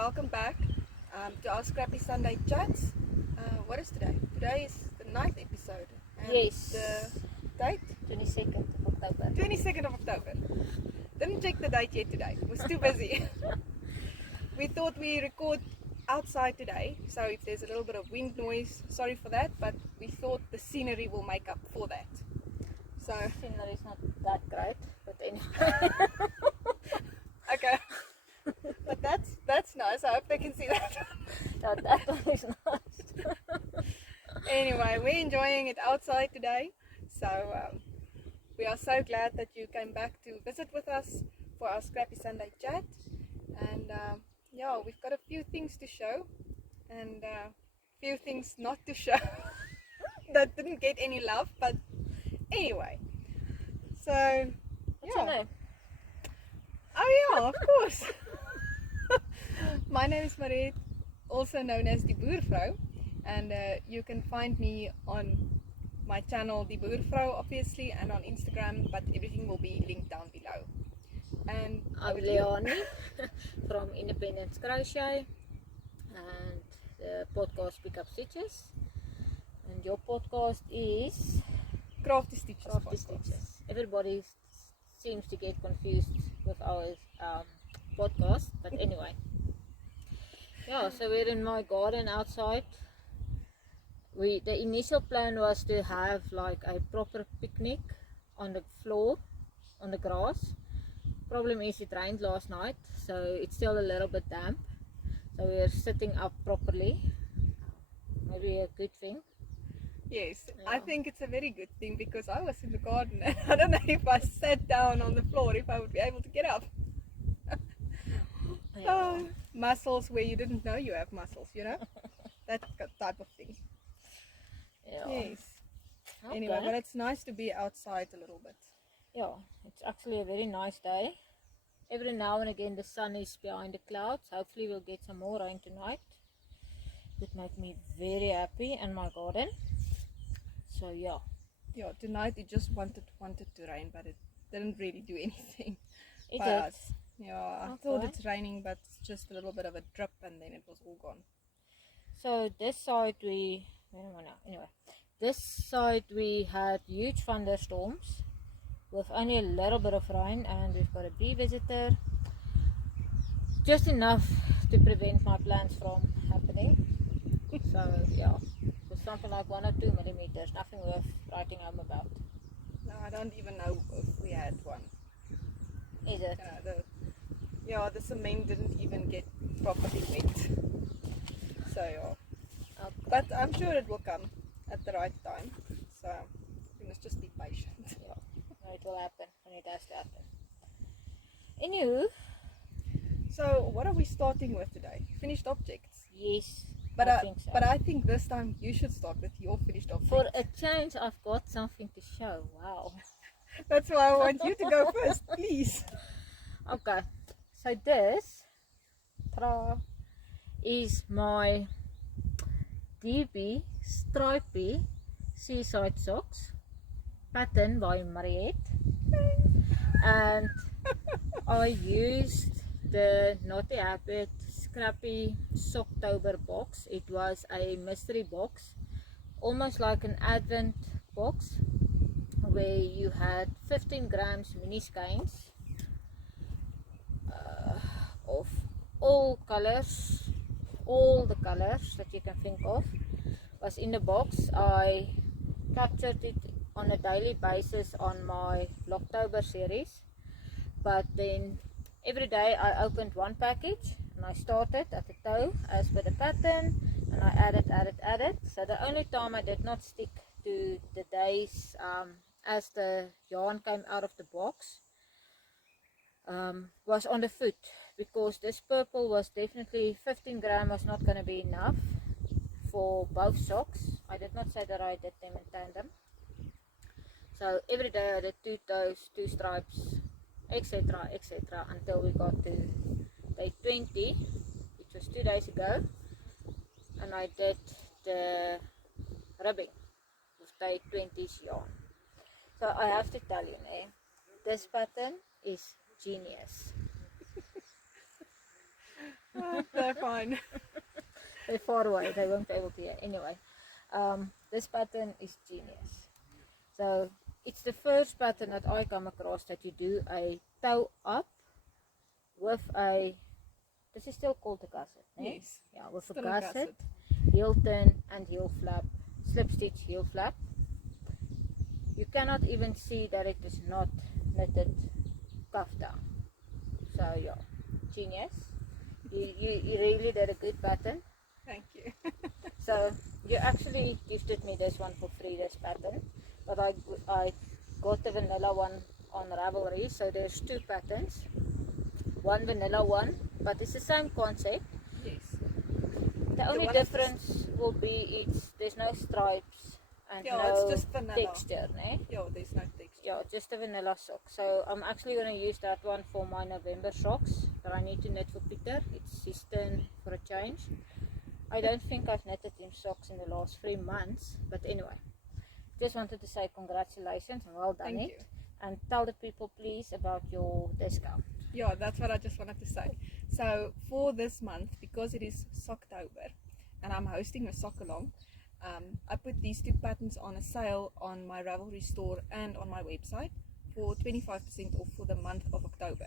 welcome back to our Scrappy Sunday Chats. What is today? Today is the 9th episode. And Yes. the date? 22nd of October. 22nd of October. Didn't check the date yet today. Was too busy. We thought we record outside today, so if there's a little bit of wind noise, sorry for that, but we thought the scenery will make up for that. So Scenery is not that great, but anyway. okay. But that's nice. I hope they can see that. No, that one is nice. Anyway, we're enjoying it outside today, so we are so glad that you came back to visit with us for our Scrappy Sunday Chat. And yeah, we've got a few things to show and a few things not to show that didn't get any love, but anyway. So What's your name? oh yeah, of course. My name is Mariette, also known as Die Boervrou, and you can find me on my channel Die Boervrou obviously, and on Instagram, but everything will be linked down below. And I'm Leanie from Independent Crochet, and the podcast Pick Up Stitches, and your podcast is Crafty Stitches. Crafty podcast. Stitches. Everybody seems to get confused with our podcast, but anyway. Yeah, so we're in my garden outside. The initial plan was to have like a proper picnic on the floor, on the grass. Problem is it rained last night, so it's still a little bit damp. So we're sitting up properly. Maybe a good thing. Yes, Yeah. I think it's a very good thing because I was in the garden and I don't know if I sat down on the floor if I would be able to get up. Oh, muscles where you didn't know you have muscles, you know? That type of thing. Yeah. Yes. Okay. Anyway, but it's nice to be outside a little bit. Yeah, it's actually a very nice day. Every now and again the sun is behind the clouds. Hopefully we'll get some more rain tonight. It would make me very happy in my garden. So yeah. Yeah, tonight it just wanted to rain, but it didn't really do anything. It But, did. yeah, I Okay. thought it's raining, but it's just a little bit of a drip and then it was all gone. So this side where am I now? Anyway, this side we had huge thunderstorms with only a little bit of rain, and we've got a bee visitor. Just enough to prevent my plants from happening. So yeah, it was something like 1 or 2 millimeters, nothing worth writing home about. No, I don't even know if we had one. Is it? The cement didn't even get properly wet. So yeah. Okay. But I'm sure it will come at the right time. So we must just be patient. Yeah, no, it will happen when it has to happen. Anywho, So what are we starting with today? Finished objects. yes, But I think so. But I think this time you should start with your finished objects. For a change, I've got something to show. Wow. That's why I want you to go first, please. Okay, so this is my DB Stripey Seaside socks, pattern by Mariette, and I used the Naughty Habit Scrappy Socktober box. It was a mystery box, almost like an advent box, where you had 15 grams mini skeins of all colors, all the colors that you can think of was in the box. I captured it on a daily basis on my Locktober series, but then every day I opened one package and I started at the toe as per the pattern, and I added. So the only time I did not stick to the days as the yarn came out of the box was on the foot, because this purple was definitely 15 gram was not going to be enough for both socks. I did not say that I did them in tandem. So every day I did 2 toes, 2 stripes, etc, until we got to day 20, which was 2 days ago, and I did the ribbing with day 20's yarn. So I have to tell you, this pattern is genius. They're fine. They're far away, they won't be able to hear. Anyway, this pattern is genius. So it's the first pattern that I come across that you do a toe up with a, this is still called a gusset, eh? Yes. Yeah, with Still a a gusset, gusset. heel turn and heel flap, slip stitch, heel flap. You cannot even see that it is not knitted cuff down. So yeah, genius. You really did a good pattern. Thank you. So you actually gifted me this one for free, this pattern, but I got the vanilla one on Ravelry. So there's two patterns, one vanilla one, but it's the same concept. Yes. The only difference will be there's no stripes and Yeah, no it's just vanilla. texture, né? Yeah, there's no texture. Yeah, just a vanilla sock. So I'm actually going to use that one for my November socks that I need to knit for Peter. It's his turn for a change. I don't think I've knitted him socks in the last 3 months, but anyway, just wanted to say congratulations and well done. Thank it. you. And tell the people please about your discount. Yeah, that's what I just wanted to say. So for this month, because it is Socktober and I'm hosting a sock along, I put these two patterns on a sale on my Ravelry store and on my website for 25% off for the month of October.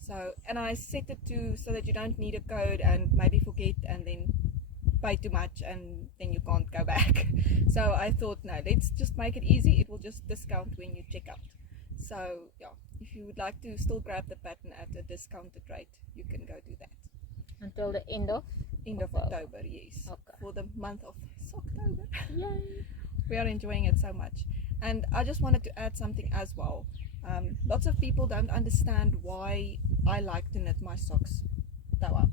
So, and I set it to so that you don't need a code and maybe forget and then pay too much and then you can't go back. So I thought, no, let's just make it easy. It will just discount when you check out. So yeah, if you would like to still grab the pattern at a discounted rate, you can go do that. Until the end of October, yes. Okay. For the month of Socktober. Yay! We are enjoying it so much. And I just wanted to add something as well. Lots of people don't understand why I like to knit my socks toe up.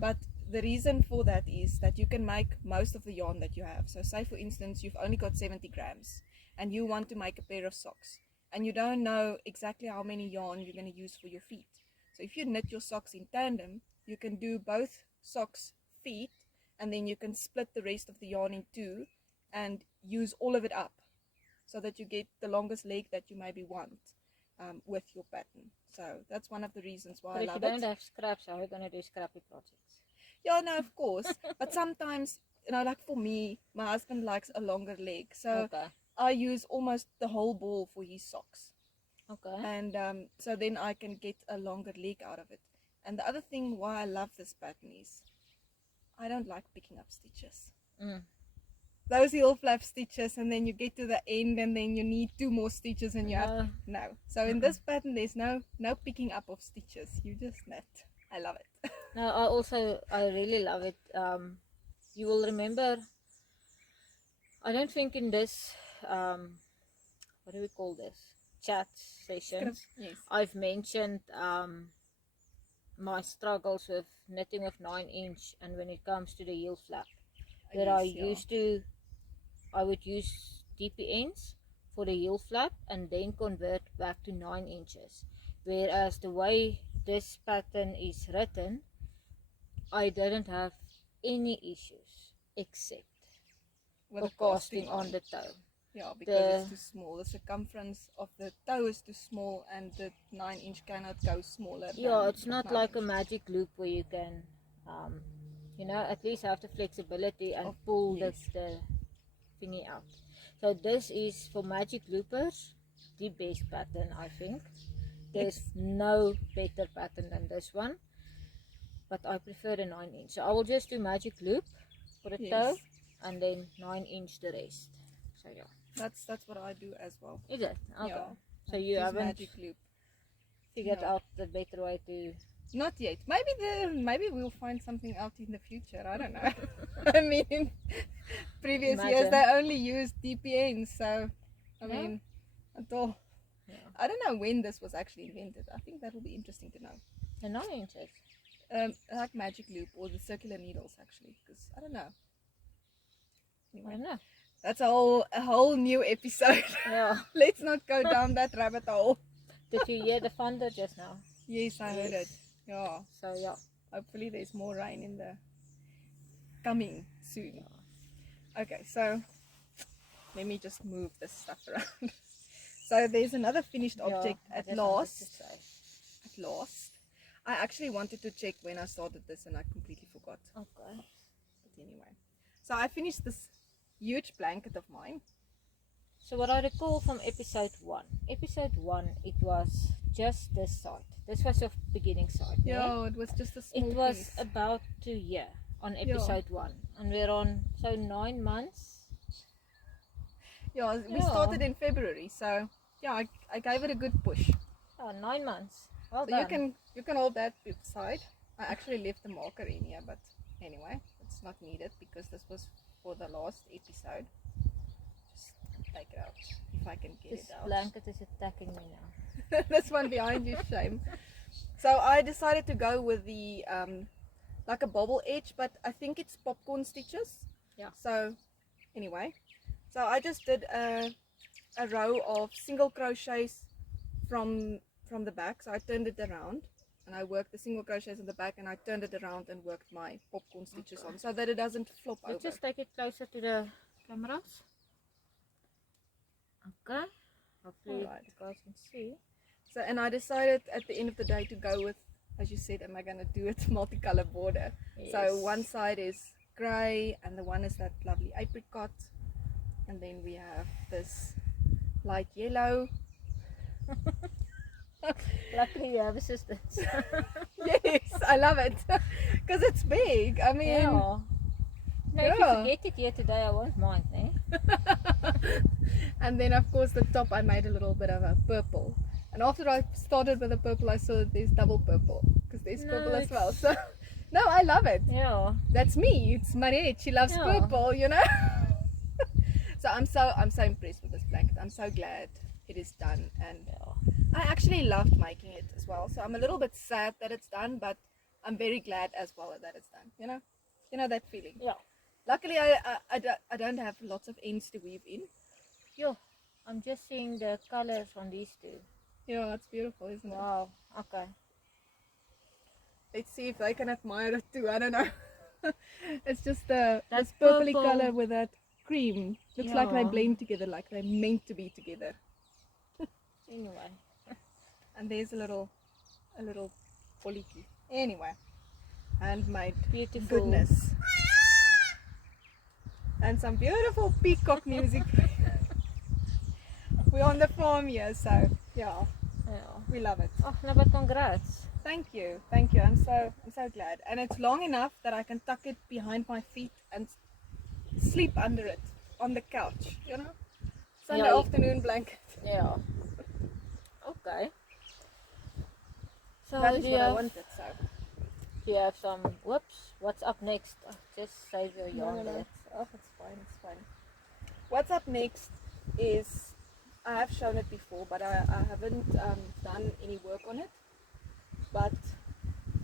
But the reason for that is that you can make most of the yarn that you have. So say for instance you've only got 70 grams and you want to make a pair of socks and you don't know exactly how many yarn you're going to use for your feet. So if you knit your socks in tandem, you can do both socks, feet, and then you can split the rest of the yarn in two and use all of it up so that you get the longest leg that you maybe want with your pattern. So that's one of the reasons why But I if love you don't it. have scraps, how are you going to do scrappy projects? Yeah, no, of course. But sometimes, you know, like for me, my husband likes a longer leg. So Okay. I use almost the whole ball for his socks. Okay. And so then I can get a longer leg out of it. And the other thing why I love this pattern is I don't like picking up stitches. Those heel flap stitches, and then you get to the end and then you need 2 more stitches and you have no. So in this pattern there's no picking up of stitches. You just knit. I love it. No, I really love it. You will remember, I don't think in this, what do we call this? Chat sessions. Yes. I've mentioned my struggles with knitting with 9-inch and when it comes to the heel flap. That I would use DPNs for the heel flap and then convert back to 9 inches. Whereas the way this pattern is written, I didn't have any issues except With for casting on the toe. Yeah, because it's too small. The circumference of the toe is too small and the 9-inch cannot go smaller. Yeah, it's not like a magic loop where you can, you know, at least have the flexibility and pull the thingy out. So this is for magic loopers, the best pattern I think. There's no better pattern than this one. But I prefer the 9-inch. So I will just do magic loop for the toe and then 9-inch the rest. So yeah. That's what I do as well. Is it? Okay. Yeah. So you haven't magic loop. figured out the better way to... Not yet. Maybe we'll find something out in the future. I don't know. I mean, in previous years they only used DPNs, so I mean, until I don't know when this was actually invented. I think that will be interesting to know. The 9 inches. Like magic loop or the circular needles actually, because I don't know. Anyway, I don't know. that's a whole new episode. Yeah. Let's not go down that rabbit hole. Did you hear the thunder just now? Yes, I heard it. Yeah. So yeah. Hopefully there's more rain in the coming soon. Okay, so let me just move this stuff around. So there's another finished object at last. At last. I actually wanted to check when I started this and I completely forgot. Okay. But anyway, so I finished this huge blanket of mine. So what I recall from episode 1, it was just this side. This was your beginning side. Yeah, it was just a small It was piece. about to here on episode 1, and we're on 9 months. Yeah, we started in February, so yeah, I gave it a good push. Oh, 9 months. Well So done. you can hold that beside. I actually left the marker in here, but anyway, it's not needed because this was for the last episode. Just take it out if I can get This it out. blanket is attacking me now. This one behind you, shame. So I decided to go with the like a bobble edge, but I think it's popcorn stitches. Yeah. So anyway, so I just did a row of single crochets from the back. So I turned it around and I worked the single crochets in the back and I turned it around and worked my popcorn stitches on so that it doesn't flop over. Just take it closer to the cameras. Okay. Hopefully Alright. you guys can see. So, and I decided at the end of the day to go with, as you said, am I going to do it multicolor border? Yes. So one side is grey and the one is that lovely apricot, and then we have this light yellow. Luckily you have assistance. Yes, I love it because it's big. I mean, Yeah. No, if you Yeah. forget it here today, I won't mind, eh? and then of course the top I made a little bit of a purple. And after I started with the purple, I saw that there's double purple because there's purple as well. So no, I love it. Yeah. That's me. It's Mariette. She loves Yeah. purple, you know. So I'm so impressed with this blanket. I'm so glad it is done, and I actually loved making it as well. So I'm a little bit sad that it's done, but I'm very glad as well that it's done. You know that feeling. Yeah. Luckily, I don't have lots of ends to weave in. Yo, I'm just seeing the colors on these two. Yeah, it's beautiful, isn't it? Wow. Okay. Let's see if they can admire it too. I don't know. It's just this That's purpley purple. color with that cream. Looks like they Yeah. blend together, like they're meant to be together. Anyway. And there's a little boliki. Anyway, handmade Beautiful. goodness. And some beautiful peacock music. We're on the farm here, so yeah, Yeah. we love it. Oh, no, but congrats. Thank you. I'm so glad. And it's long enough that I can tuck it behind my feet and sleep under it on the couch. Sunday Yeah. afternoon blanket. Yeah. Okay. So That is do what you I have, wanted. So do you have some, whoops, what's up next? Oh, just save your yarn there. It's fine. What's up next is, I have shown it before, but I haven't done any work on it. But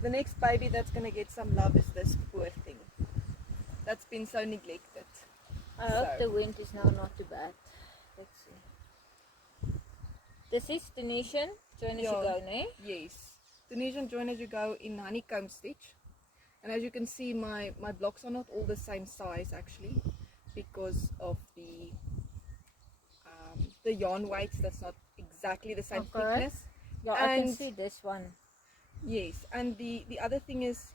the next baby that's going to get some love is this poor thing that's been so neglected. I hope So- the wind is now not too bad. Let's see. This is Tunisian. Join as you Yeah. go, ne? Yes, Tunisian join as you go in honeycomb stitch. And as you can see, my blocks are not all the same size actually, because of the yarn weights. That's not exactly the same Okay. thickness. Yeah, I can And- see this one. Yes, and the other thing is,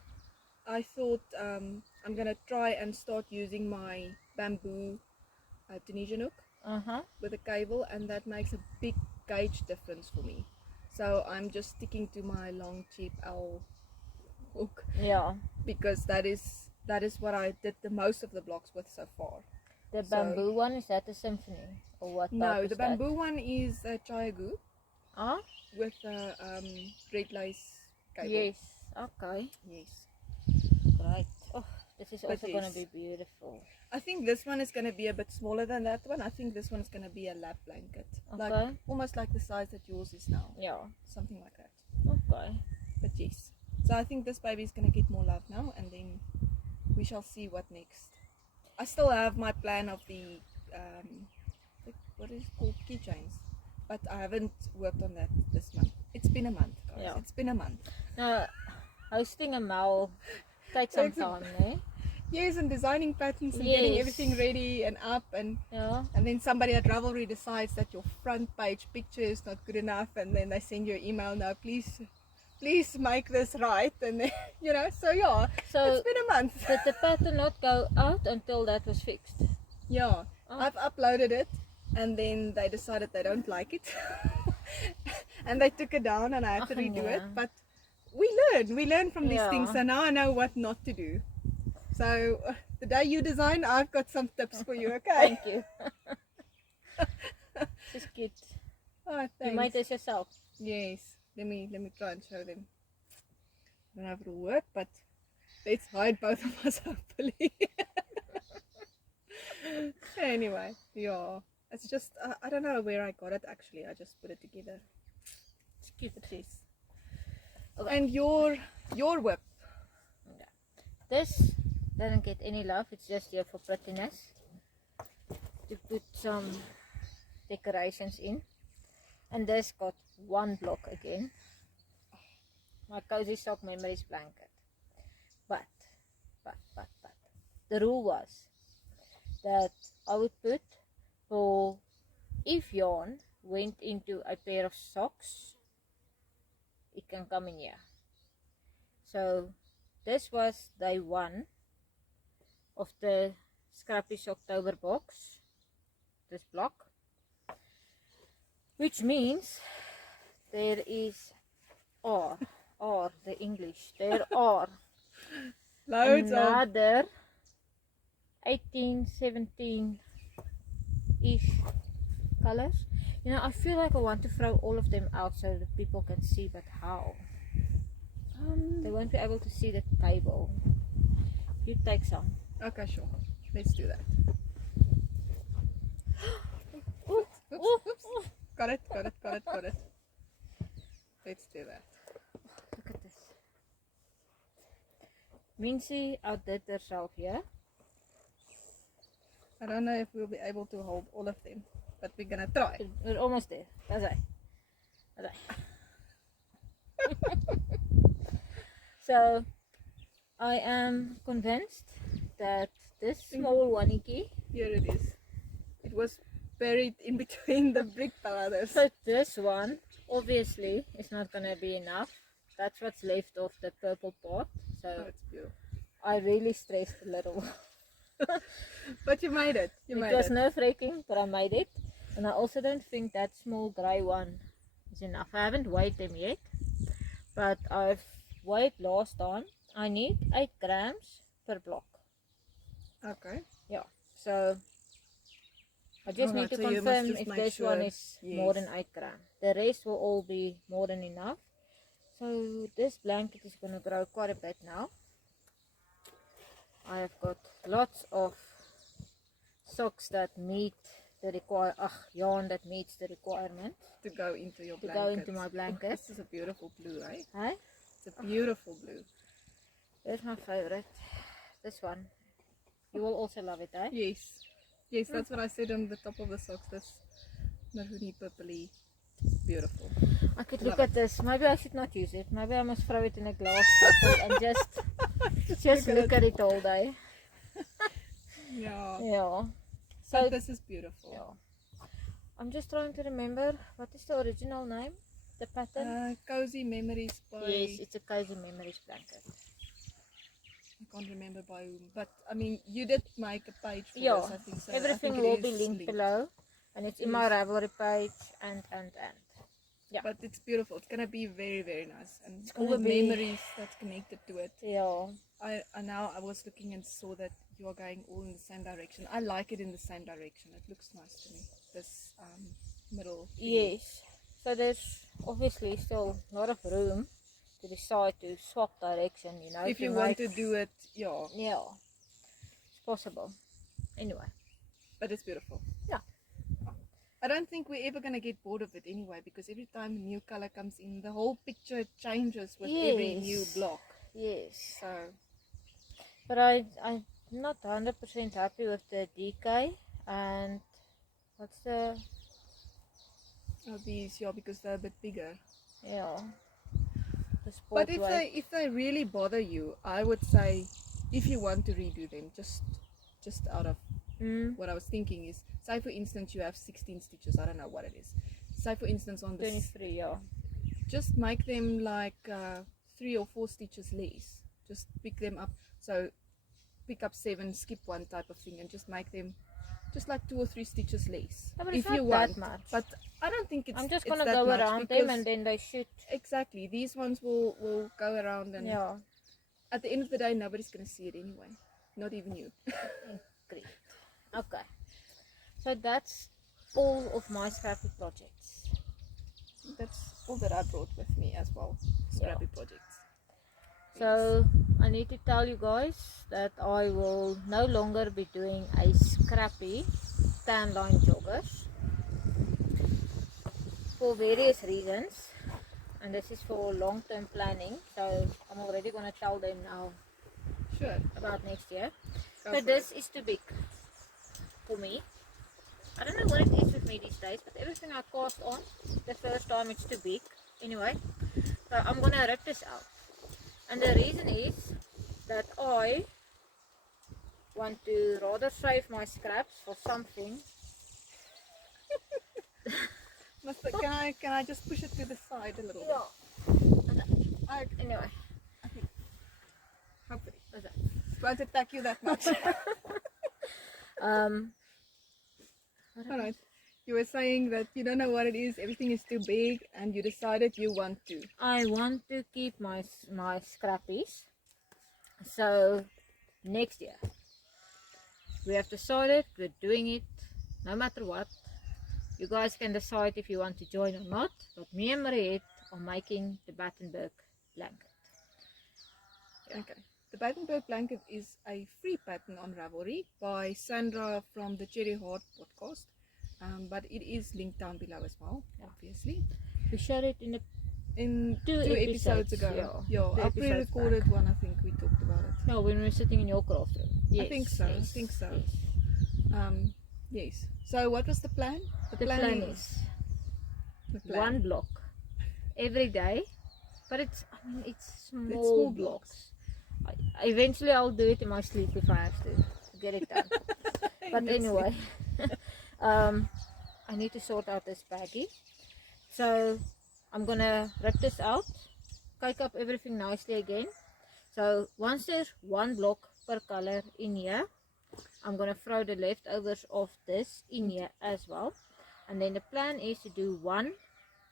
I thought I'm gonna try and start using my bamboo Tunisian hook Uh-huh. with a cable, and that makes a big gauge difference for me. So I'm just sticking to my long cheap owl hook, Yeah. because that is what I did the most of the blocks with so far. The So- bamboo one, is that a symphony? Or what type No, is the that? bamboo one is a chiagu Ah? with a red lace cable. Yes. Okay. Yes. Great. Oh, this is But also going to yes. be beautiful. I think this one is going to be a bit smaller than that one. I think this one is going to be a lap blanket. Okay. Like almost like the size that yours is now. Yeah. Something like that. Okay. But yes. So I think this baby is going to get more love now, and then we shall see what next. I still have my plan of the what is it called, keychains, but I haven't worked on that this month. It's been a month, guys. Yeah. It's been a month. Now, hosting a mall takes some Takes a- time, eh? Yes, and designing patterns and getting Yes. everything ready and up, and Yeah. then somebody at Ravelry decides that your front page picture is not good enough, and then they send you an email, now please please make this right, and then, you know, so yeah, So it's been a month. did the pattern not go out until that was fixed? Yeah, Oh. I've uploaded it, and then they decided they don't like it, and they took it down, and I had to redo it. But we learn from these things, so now I know what not to do. So the day you design, I've got some tips for you. Okay. Thank you. This is cute. Oh, You thanks. made this yourself. Yes. Let me try and show them. I don't know if it'll work, but let's hide both of us hopefully. Anyway, yeah. It's just I don't know where I got it actually. I just put it together. It's cute. It is. Okay. And your whip. Okay. This doesn't get any love. It's just here for prettiness. To put some decorations in. And this got one block again. My Cozy Sock Memories blanket. But the rule was that I would put for if yarn went into a pair of socks, it can come in here. So this was day 1 of the Scrappy Shocktober box, this block, which means there is the English, there are Loads of another 18, 17 ish colors. You know, I feel like I want to throw all of them out so that people can see, but how? They won't be able to see the table. You take some. Okay, sure. Let's do that. Oops, Oops. Got it. Let's do that. Look at this. Mincy outdid herself here. I don't know if we'll be able to hold all of them, but we're gonna try. We're almost there. That's right. So I am convinced that this small oneikie, Here it is. It was buried in between the brick powders. so this one obviously is not going to be enough. That's what's left of the purple part. So Oh, it's beautiful. I really stressed a little. But you made it. You It made was it. nerve-wracking, but I made it. And I also don't think that small grey one is enough. I haven't weighed them yet, but I've weighed last time. I need 8 grams per block. Okay. Yeah, so I just Alright, need to so you must confirm just if make this one sure. is more Yes. than 8 grams. The rest will all be more than enough. So this blanket is going to grow quite a bit now. I have got lots of socks that meet the yarn that meets the requirement To go into your to blanket. go into my blanket. This is a beautiful blue, eh? Hey, It's a beautiful blue. there's my favorite. This one. You will also love it, eh? Yes. Yes, that's what I said on the top of the socks. This maroony purpley. Beautiful. I could Love look at this. Maybe I should not use it. Maybe I must throw it in a glass bottle and just look at it all day. Yeah. Yeah. But So this is beautiful. yeah. I'm just trying to remember what is the original name, the pattern. Cozy Memories by... Yes, it's a Cozy Memories blanket. I can't remember by whom. But, I mean, you did make a page for Yeah, this, I think so. I everything think it will be is linked below, and it's in my Yes. Ravelry page and. Yeah. But it's beautiful. It's gonna be very, very nice, and It's all gonna the be- memories that's connected to it. Yeah. I was looking and saw that you are going all in the same direction. I like it in the same direction. It looks nice to me. This middle. thingy. Yes. So there's obviously still a lot of room to decide to swap direction. You know, If you want to do it, yeah. Yeah, it's possible. Anyway. But it's beautiful. Yeah. I don't think we're ever gonna get bored of it anyway, because every time a new color comes in, the whole picture changes with every new Yes. block. Yes. So But I'm not 100% happy with the DK and what's the these, yeah, because they're a bit bigger. yeah the sport But if weight. if they really bother you, I would say if you want to redo them, just out of what I was thinking is, say for instance you have 16 stitches. I don't know what it is. Say for instance on this 23, yeah. just make them like 3 or 4 stitches less. Just pick them up, so pick up 7, skip 1 type of thing, and just make them just like 2 or 3 stitches less. No, but if it's you not want, that much. but I don't think it's. I'm just it's gonna that go much around them and then they should. Exactly, these ones will go around, and Yeah. at the end of the day, nobody's gonna see it anyway, not even you. Great. Okay. So that's all of my scrappy projects. That's all that I brought with me as well. Scrappy projects. So I need to tell you guys that I will no longer be doing a scrappy tan line joggers for various reasons, and this is for long-term planning, so I'm already going to tell them now Sure. about next year. Go So for this it. is too big for me. I don't know what it is with me these days, but everything I cast on the first time it's too big. Anyway, so I'm going to rip this out. And the reason is that I want to rather save my scraps for something. Can I just push it to the side a little bit? Anyway. Hopefully. Okay. It won't attack you that much. Alright. You were saying that you don't know what it is, everything is too big, and you decided you want to. I want to keep my scrappies. So next year we have decided we're doing it no matter what. You guys can decide if you want to join or not, but me and Mariette are making the Battenberg Blanket. Yeah. Okay. The Battenberg Blanket is a free pattern on Ravelry by Sandra from the Cherry Heart podcast, but it is linked down below as well, obviously. We shared it in two episodes ago. Yeah, I pre-recorded one, I think we talked about it. No, when we were sitting in your craft room. Yes, I think so. Yes. Yes. So what was the plan? The plan is one block every day, but it's small blocks. Eventually I'll do it in my sleep if I have to get it done. But anyway, I need to sort out this baggie. So I'm gonna rip this out, cake up everything nicely again. So once there's one block per color in here, I'm gonna throw the leftovers of this in here as well. And then the plan is to do one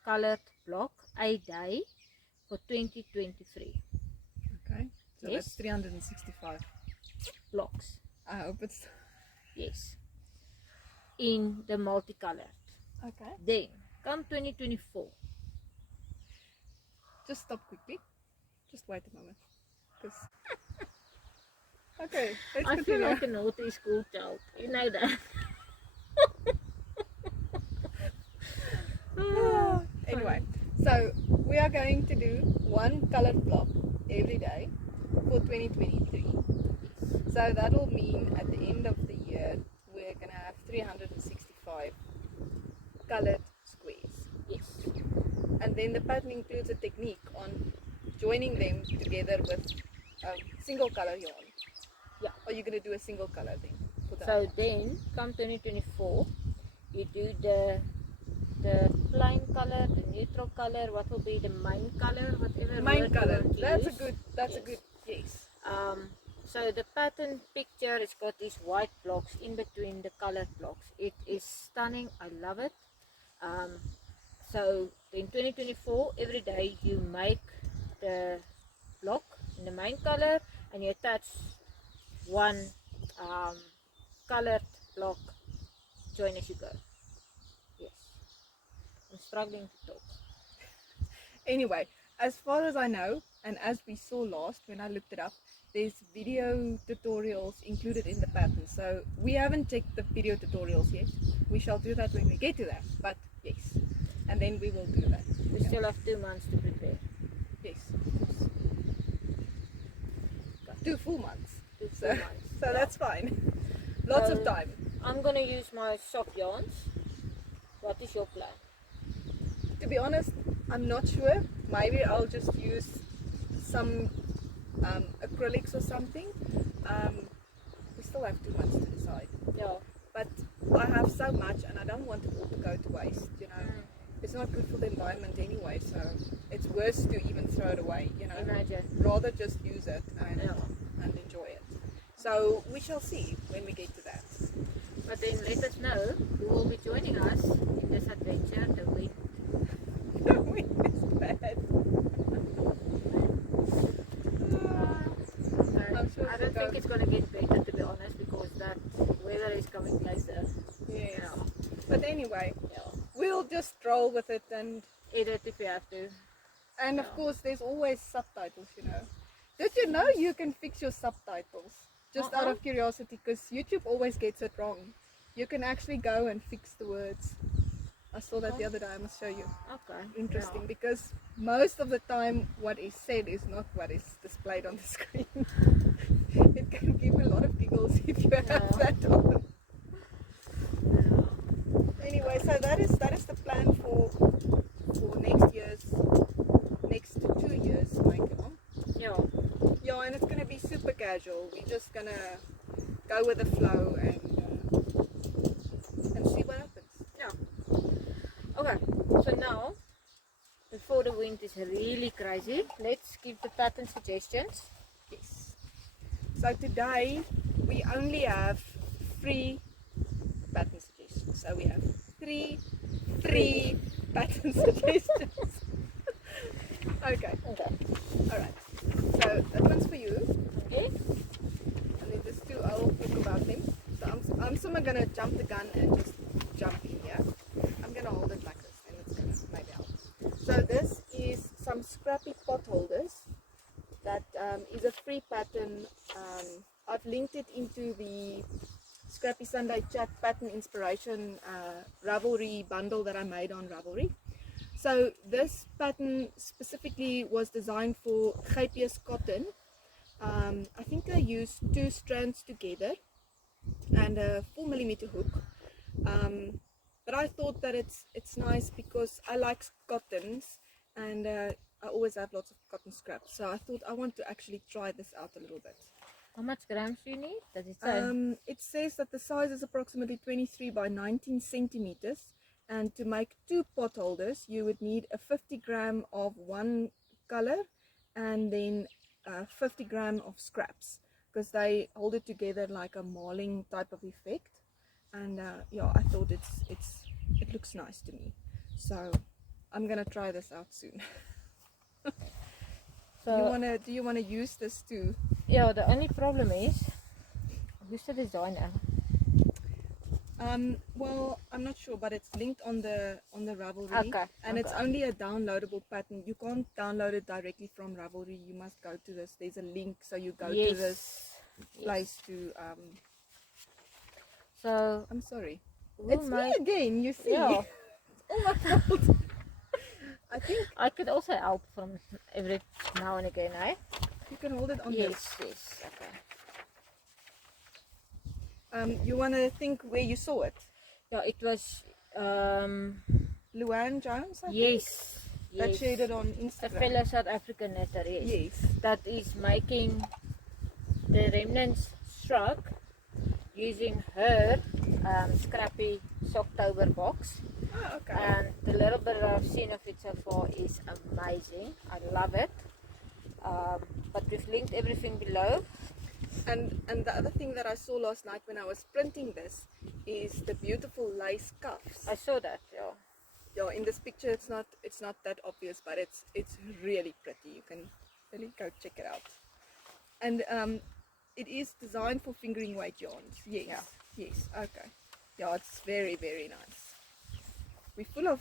colored block a day for 2023. Okay. So yes. That's 365 blocks. I hope it's... Yes. In the multicolored. Okay. Then, come 2024. Just stop quickly. Just wait a moment. Okay, let's I continue. feel like a naughty school child. You know that. Anyway, so we are going to do one colored block every day for 2023. So that will mean at the end of the year we're going to have 365 colored squares. Yes. And then the pattern includes a technique on joining them together with a single color yarn. Yeah. Or you're going to do a single color then? For that. So then, come 2024, you do the plain color, the neutral color, what will be the main color, whatever. Main color. That's use. a good. Yes. So the pattern picture has got these white blocks in between the colored blocks. It is stunning. I love it. So in 2024, every day you make the block in the main color and you attach one colored block, join as you go. Yes. I'm struggling to talk. Anyway, as far as I know, and as we saw last when I looked it up, there's video tutorials included in the pattern. So we haven't checked the video tutorials yet. We shall do that when we get to that. But yes, and then we will do that. We still have 2 months to prepare. Yes, of course. 2 full months. 2 full months. So that's fine. Lots of time. I'm gonna use my sock yarns. What is your plan? To be honest, I'm not sure. Maybe I'll just use some acrylics or something. We still have 2 months to decide. Yeah. But I have so much and I don't want it all to go to waste, you know. it's not good for the environment anyway, so it's worse to even throw it away, you know. Imagine. Rather just use it and, Yeah. and enjoy it. So we shall see when we get to that. But then let us know who will be joining us in this adventure. The wind. The wind is bad. I'm sure I don't think it's going to get better, to be honest, because that weather is coming later. Yes. Yeah. But anyway, Yeah. we'll just roll with it, and Edit if you have to. of course there's always subtitles, you know. Did you know you can fix your subtitles? Just out of curiosity, because YouTube always gets it wrong. You can actually go and fix the words. I saw that the other day. I must show you. Okay. Interesting, because most of the time what is said is not what is displayed on the screen. It can give a lot of giggles if you have that on. Anyway, so that is the plan for next 2 years, Honeycomb. Yeah. Yeah, and it's gonna be super casual. We're just gonna go with the flow and see what happens. Yeah. Okay. So now, before the wind is really crazy, let's give the pattern suggestions. Yes. So today we only have 3 pattern suggestions. So we have 3 free pattern suggestions. Okay. Alright. So that one's for you. Okay. And then there's 2, I'll talk about them. So I'm somehow gonna jump the gun and just jump in here. I'm gonna hold it like this and it's gonna maybe help. So this is some Scrappy pot holders. That is a free pattern. I've linked it into the Scrappy Sunday Chat pattern inspiration RAVELRY bundle that I made on RAVELRY. So this pattern specifically was designed for GPS cotton. I think I used 2 strands together and a 4mm hook. But I thought that it's nice because I like cottons, and I always have lots of cotton scraps. So I thought I want to actually try this out a little bit. How much grams do you need? Does it say? It says that the size is approximately 23 by 19 centimeters, and to make 2 pot holders you would need a 50 gram of one color and then 50 gram of scraps, because they hold it together like a marling type of effect. And yeah, I thought it looks nice to me, so I'm gonna try this out soon. So do you wanna use this too? yeah, the only problem is, who's the designer? Well, I'm not sure, but it's linked on the RAVELRY. Okay. And it's only a downloadable pattern. You can't download it directly from RAVELRY. You must go to this. There's a link, so you go to this place to So I'm sorry. we'll It's me again, you see. Yeah. It's all my fault. I think I could also help from every now and again, eh? you can hold it on Yes, okay. this. You want to think where you saw it? Yeah, it was, Luann Jones, I think? yes. That shared it on A Instagram. fellow South African knitter, yes. Yes. That is making the remnants struck using her Scrappy Socktober box. Oh, okay. And the little bit I've seen of it so far is amazing. I love it. But we've linked everything below. And the other thing that I saw last night when I was printing this is the beautiful lace cuffs. I saw that, yeah. Yeah, in this picture it's not that obvious, but it's really pretty. You can really go check it out. And it is designed for fingering weight yarns. Yes. Yeah. Yes. Okay. Yeah, it's very, very nice. We're full of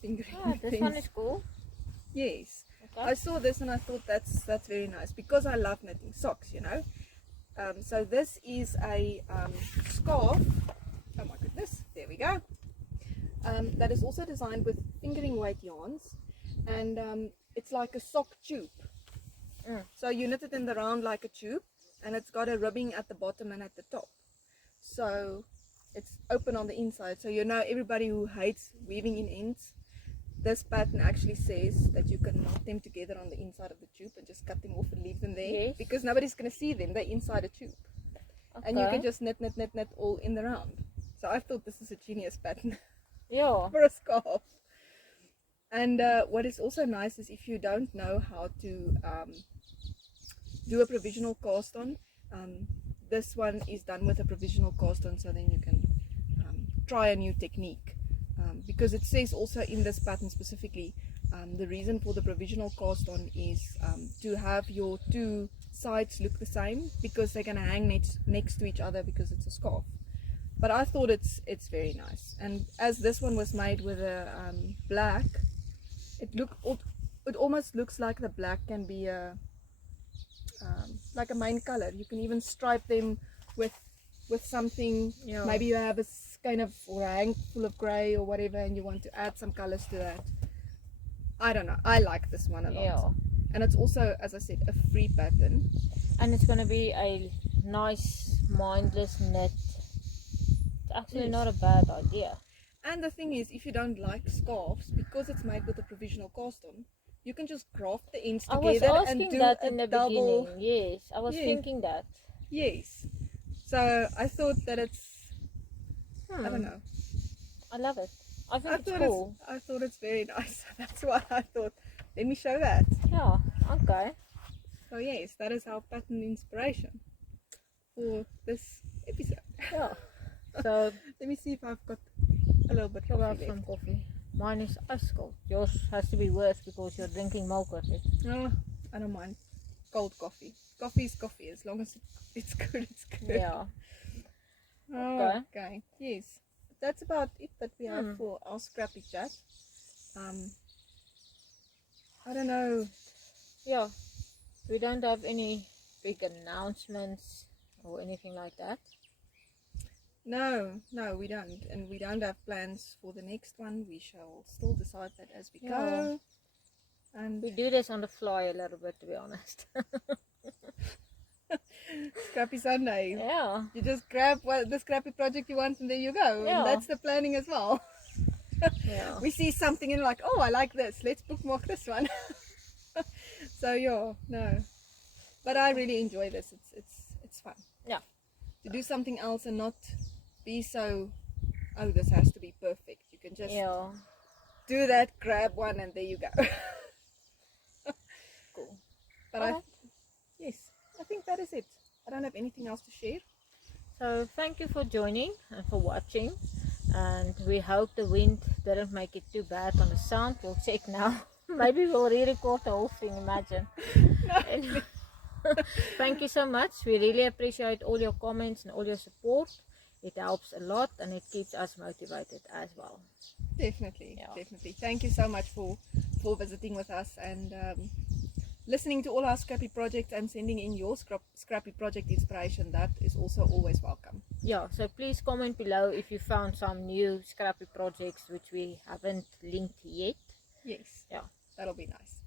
fingering This things. one is cool. Yes. Okay. I saw this and I thought that's very nice because I love knitting socks, you know. So this is a scarf. Oh my goodness, there we go. That is also designed with fingering weight yarns, and it's like a sock tube. So you knit it in the round like a tube, and it's got a ribbing at the bottom and at the top. So it's open on the inside. So you know, everybody who hates weaving in ends, this pattern actually says that you can knot them together on the inside of the tube and just cut them off and leave them there. Yes. Because nobody's going to see them, they're inside a tube. Okay. And you can just knit all in the round. So I thought this is a genius pattern. Yeah. for a scarf. And what is also nice is if you don't know how to do a provisional cast on, this one is done with a provisional cast on, so then you can try a new technique, because it says also in this pattern specifically, the reason for the provisional cast on is to have your two sides look the same, because they're going to hang next to each other because it's a scarf. But I thought it's very nice, and as this one was made with a black, it almost looks like the black can be a like a main color. You can even stripe them with something. Yeah. Maybe you have a kind of, or a hang full of gray or whatever, and you want to add some colors to that. I don't know, I like this one a lot. Yeah. And it's also, as I said, a free pattern, And it's going to be a nice mindless knit. It's actually Yes. not a bad idea. and the thing is, if you don't like scarves, because it's made with a provisional cast on, you can just graft the ends I was together and asking do that a in the double. beginning. Yes, I was Yes. thinking that. Yes, so I thought that it's, I don't know, I love it. I think I it's thought cool. I thought it's very nice. That's why I thought, let me show that. Yeah, okay. So yes, that is our pattern inspiration for this episode. Yeah. So, Let me see if I've got a little bit shall we of have coffee some left. coffee? Mine is ice cold. Yours has to be worse because you're drinking milk with it. No, I don't mind cold coffee. Coffee is coffee, as long as it's good, it's good. Yeah. Oh, okay. Yes, that's about it that we have for our scrappy chat. I don't know. Yeah. We don't have any big announcements or anything like that. No, we don't, and we don't have plans for the next one. We shall still decide that as we go. And We do this on the fly a little bit, to be honest. Scrappy Sunday. Yeah. You just grab the scrappy project you want, and there you go. Yeah. And that's the planning as well. Yeah. We see something and like, oh, I like this. Let's bookmark this one. So yeah, no. But I really enjoy this. It's fun. Yeah. To do something else and not be so, oh, this has to be perfect. You can just Yeah. do that, grab one, and there you go. Cool. But Alright. yes, I think that is it. I don't have anything else to share. So thank you for joining and for watching. And we hope the wind didn't make it too bad on the sound. We'll check now. Maybe we'll re-record the whole thing, imagine. Anyway, thank you so much. We really appreciate all your comments and all your support. It helps a lot and it keeps us motivated as well. Definitely, Yeah. definitely. Thank you so much for visiting with us and listening to all our scrappy projects and sending in your scrappy project inspiration. That is also always welcome. Yeah, so please comment below if you found some new scrappy projects which we haven't linked yet. Yes. Yeah. That'll be nice.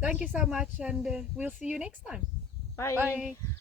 Thank you so much, and we'll see you next time. Bye. Bye.